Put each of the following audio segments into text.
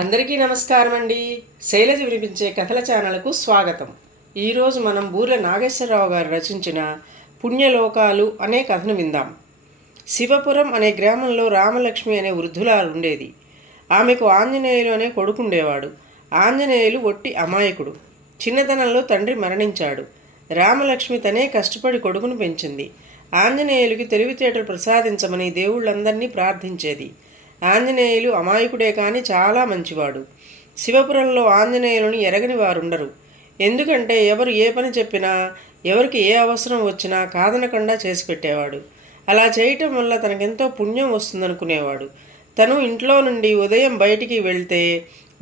అందరికీ నమస్కారం అండి. శైలజ వినిపించే కథల ఛానల్కు స్వాగతం. ఈరోజు మనం బూర్ల నాగేశ్వరరావు గారు రచించిన పుణ్యలోకాలు అనే కథను విందాం. శివపురం అనే గ్రామంలో రామలక్ష్మి అనే వృద్ధురాలు ఉండేది. ఆమెకు ఆంజనేయులు అనే కొడుకుండేవాడు. ఆంజనేయులు ఒట్టి అమాయకుడు. చిన్నతనంలో తండ్రి మరణించాడు. రామలక్ష్మి తనే కష్టపడి కొడుకును పెంచింది. ఆంజనేయులకి తెలివితేటలు ప్రసాదించమని దేవుళ్ళందరినీ ప్రార్థించేది. ఆంజనేయులు అమాయకుడే కానీ చాలా మంచివాడు. శివపురంలో ఆంజనేయులను ఎరగని వారుండరు. ఎందుకంటే ఎవరు ఏ పని చెప్పినా, ఎవరికి ఏ అవసరం వచ్చినా కాదనకుండా చేసి పెట్టేవాడు. అలా చేయటం వల్ల తనకెంతో పుణ్యం వస్తుందనుకునేవాడు. తను ఇంట్లో నుండి ఉదయం బయటికి వెళ్తే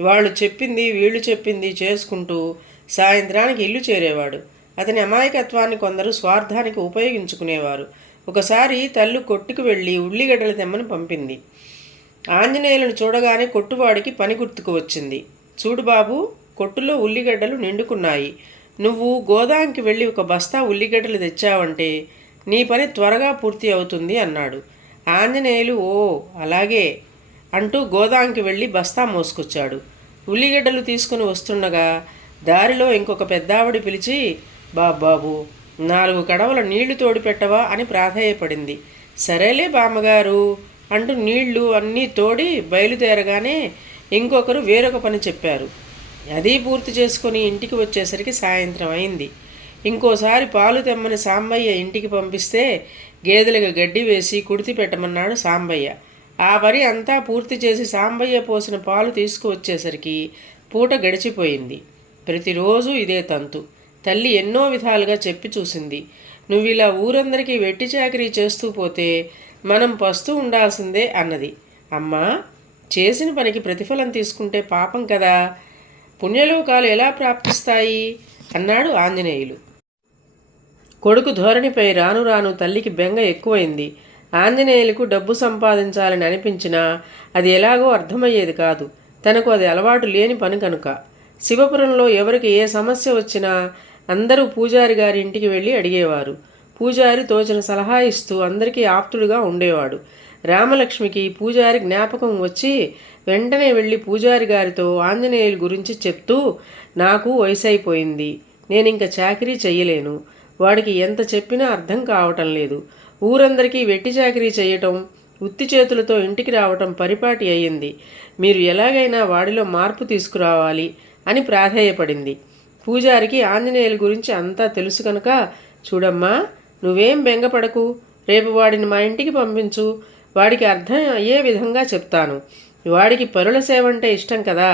వాళ్ళు చెప్పింది వీళ్ళు చెప్పింది చేసుకుంటూ సాయంత్రానికి ఇల్లు చేరేవాడు. అతని అమాయకత్వాన్ని కొందరు స్వార్థానికి ఉపయోగించుకునేవారు. ఒకసారి తల్లు కొట్టుకు వెళ్ళి ఉల్లిగడ్డలు తెమ్మని పంపింది. ఆంజనేయులను చూడగానే కొట్టువాడికి పని గుర్తుకు వచ్చింది. చూడు బాబు, కొట్టులో ఉల్లిగడ్డలు నిండుకున్నాయి. నువ్వు గోదాంకి వెళ్ళి ఒక బస్తా ఉల్లిగడ్డలు తెచ్చావంటే నీ పని త్వరగా పూర్తి అవుతుంది అన్నాడు. ఆంజనేయులు ఓ అలాగే అంటూ గోదాంకి వెళ్ళి బస్తా మోసుకొచ్చాడు. ఉల్లిగడ్డలు తీసుకుని వస్తుండగా దారిలో ఇంకొక పెద్దావిడి పిలిచి, బాబాబు 4 కడవల నీళ్లు తోడిపెట్టవా అని ప్రాధేయపడింది. సరేలే బామ్మగారు అంటూ నీళ్లు అన్నీ తోడి బయలుదేరగానే ఇంకొకరు వేరొక పని చెప్పారు. అది పూర్తి చేసుకొని ఇంటికి వచ్చేసరికి సాయంత్రం అయింది. ఇంకోసారి పాలు తెమ్మని సాంబయ్య ఇంటికి పంపిస్తే గేదెలకు గడ్డి వేసి కుడితి పెట్టమన్నాడు సాంబయ్య. ఆ పని అంతా పూర్తి చేసి సాంబయ్య పోసిన పాలు తీసుకువచ్చేసరికి పూట గడిచిపోయింది. ప్రతిరోజు ఇదే తంతు. తల్లి ఎన్నో విధాలుగా చెప్పి చూసింది. నువ్వు ఇలా ఊరందరికీ వెట్టి చాకరీ చేస్తూ పోతే మనం పస్తూ ఉండాల్సిందే అన్నది. అమ్మా, చేసిన పనికి ప్రతిఫలం తీసుకుంటే పాపం కదా, పుణ్యలోకాలు ఎలా ప్రాప్తిస్తాయి అన్నాడు ఆంజనేయులు. కొడుకు ధోరణిపై రాను రాను తల్లికి బెంగ ఎక్కువైంది. ఆంజనేయులకు డబ్బు సంపాదించాలని అనిపించినా అది ఎలాగో అర్థమయ్యేది కాదు. తనకు అది అలవాటు లేని పని కనుక. శివపురంలో ఎవరికి ఏ సమస్య వచ్చినా అందరూ పూజారి గారి ఇంటికి వెళ్ళి అడిగేవారు. పూజారి తోచిన సలహా ఇస్తూ అందరికీ ఆప్తుడుగా ఉండేవాడు. రామలక్ష్మికి పూజారి జ్ఞాపకం వచ్చి వెంటనే వెళ్ళి పూజారి గారితో ఆంజనేయుల గురించి చెప్తూ, నాకు వయసైపోయింది, నేను ఇంక చాకరీ చెయ్యలేను, వాడికి ఎంత చెప్పినా అర్థం కావటం లేదు, ఊరందరికీ వెట్టి చాకరీ చేయటం, ఉత్తి చేతులతో ఇంటికి రావటం పరిపాటి అయ్యింది, మీరు ఎలాగైనా వాడిలో మార్పు తీసుకురావాలి అని ప్రాధేయపడింది. పూజారికి ఆంజనేయుల గురించి అంతా తెలుసు కనుక, చూడమ్మా, నువ్వేం బెంగపడకు, రేపు వాడిని మా ఇంటికి పంపించు, వాడికి అర్థం అయ్యే విధంగా చెప్తాను, వాడికి పరుల సేవ అంటే ఇష్టం కదా,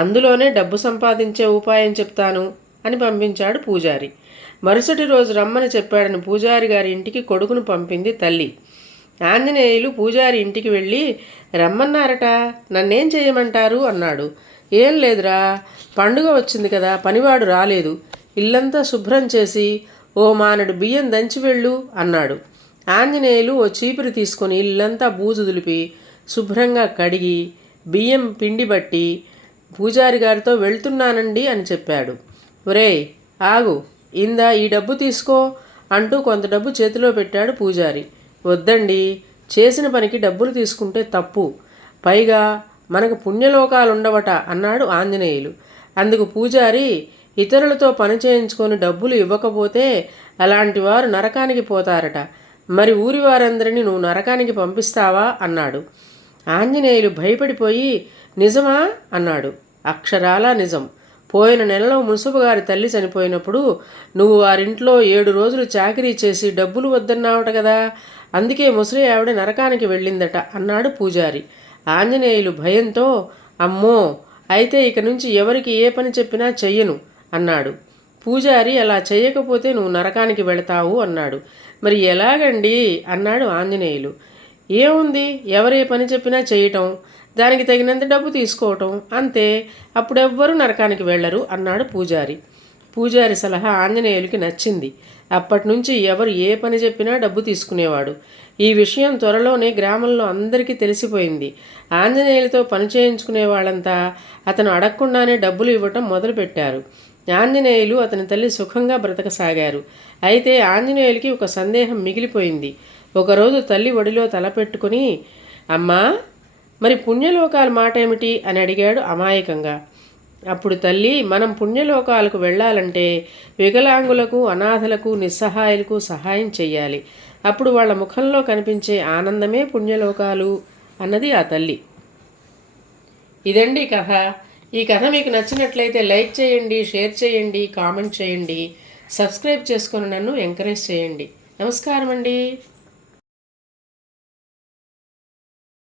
అందులోనే డబ్బు సంపాదించే ఉపాయం చెప్తాను అని పంపించాడు పూజారి. మరుసటి రోజు రమ్మని చెప్పాడని పూజారి గారి ఇంటికి కొడుకును పంపింది తల్లి. ఆంజనేయులు పూజారి ఇంటికి వెళ్ళి, రమ్మన్నారట, నన్నేం చేయమంటారు అన్నాడు. ఏం లేదురా, పండుగ వచ్చింది కదా, పనివాడు రాలేదు, ఇల్లంతా శుభ్రం చేసి ఓ మానడు బియ్యం దంచి వెళ్ళు అన్నాడు. ఆంజనేయులు ఓ చీపురు తీసుకొని ఇల్లంతా బూజు దులిపి శుభ్రంగా కడిగి బియ్యం పిండి బట్టి పూజారి గారితో వెళ్తున్నానండి అని చెప్పాడు. ఒరేయ్ ఆగు, ఇందా ఈ డబ్బు తీసుకో అంటూ కొంత డబ్బు చేతిలో పెట్టాడు పూజారి. వద్దండి, చేసిన పనికి డబ్బులు తీసుకుంటే తప్పు, పైగా మనకు పుణ్యలోకాలుండవట అన్నాడు ఆంజనేయులు. అందుకు పూజారి, ఇతరులతో పని చేయించుకొని డబ్బులు ఇవ్వకపోతే అలాంటి వారు నరకానికి పోతారట, మరి ఊరి వారందరినీ నువ్వు నరకానికి పంపిస్తావా అన్నాడు. ఆంజనేయులు భయపడిపోయి, నిజమా అన్నాడు. అక్షరాలా నిజం. పోయిన నెలలో మున్సబు గారి తల్లి చనిపోయినప్పుడు నువ్వు వారింట్లో 7 రోజులు చాకరీ చేసి డబ్బులు వద్దన్నావట కదా, అందుకే ముసలి ఆవిడ నరకానికి వెళ్ళిందట అన్నాడు పూజారి. ఆంజనేయులు భయంతో, అమ్మో, అయితే ఇక నుంచి ఎవరికి ఏ పని చెప్పినా చెయ్యను అన్నాడు. పూజారి, అలా చేయకపోతే నువ్వు నరకానికి వెళతావు అన్నాడు. మరి ఎలాగండి అన్నాడు ఆంజనేయులు. ఏముంది, ఎవరే పని చెప్పినా చేయటం, దానికి తగినంత డబ్బు తీసుకోవటం, అంతే, అప్పుడెవ్వరూ నరకానికి వెళ్ళరు అన్నాడు పూజారి. పూజారి సలహా ఆంజనేయులకి నచ్చింది. అప్పటి నుంచి ఎవరు ఏ పని చెప్పినా డబ్బు తీసుకునేవాడు. ఈ విషయం త్వరలోనే గ్రామంలో అందరికీ తెలిసిపోయింది. ఆంజనేయులతో పని చేయించుకునే వాళ్ళంతా అతను అడగకుండానే డబ్బులు ఇవ్వటం మొదలుపెట్టారు. ఆంజనేయులు అతని తల్లి సుఖంగా బ్రతకసాగారు. అయితే ఆంజనేయులకి ఒక సందేహం మిగిలిపోయింది. ఒకరోజు తల్లి ఒడిలో తలపెట్టుకుని, అమ్మా, మరి పుణ్యలోకాల మాట ఏమిటి అని అడిగాడు అమాయకంగా. అప్పుడు తల్లి, మనం పుణ్యలోకాలకు వెళ్ళాలంటే వికలాంగులకు, అనాథలకు, నిస్సహాయులకు సహాయం చెయ్యాలి. అప్పుడు వాళ్ళ ముఖంలో కనిపించే ఆనందమే పుణ్యలోకాలు అన్నది ఆ తల్లి. ఇదండి కథ. ఈ కథ మీకు నచ్చినట్లయితే లైక్ చేయండి, షేర్ చేయండి, కామెంట్ చేయండి, సబ్స్క్రైబ్ చేసుకొని నన్ను ఎంకరేజ్ చేయండి. నమస్కారం అండి.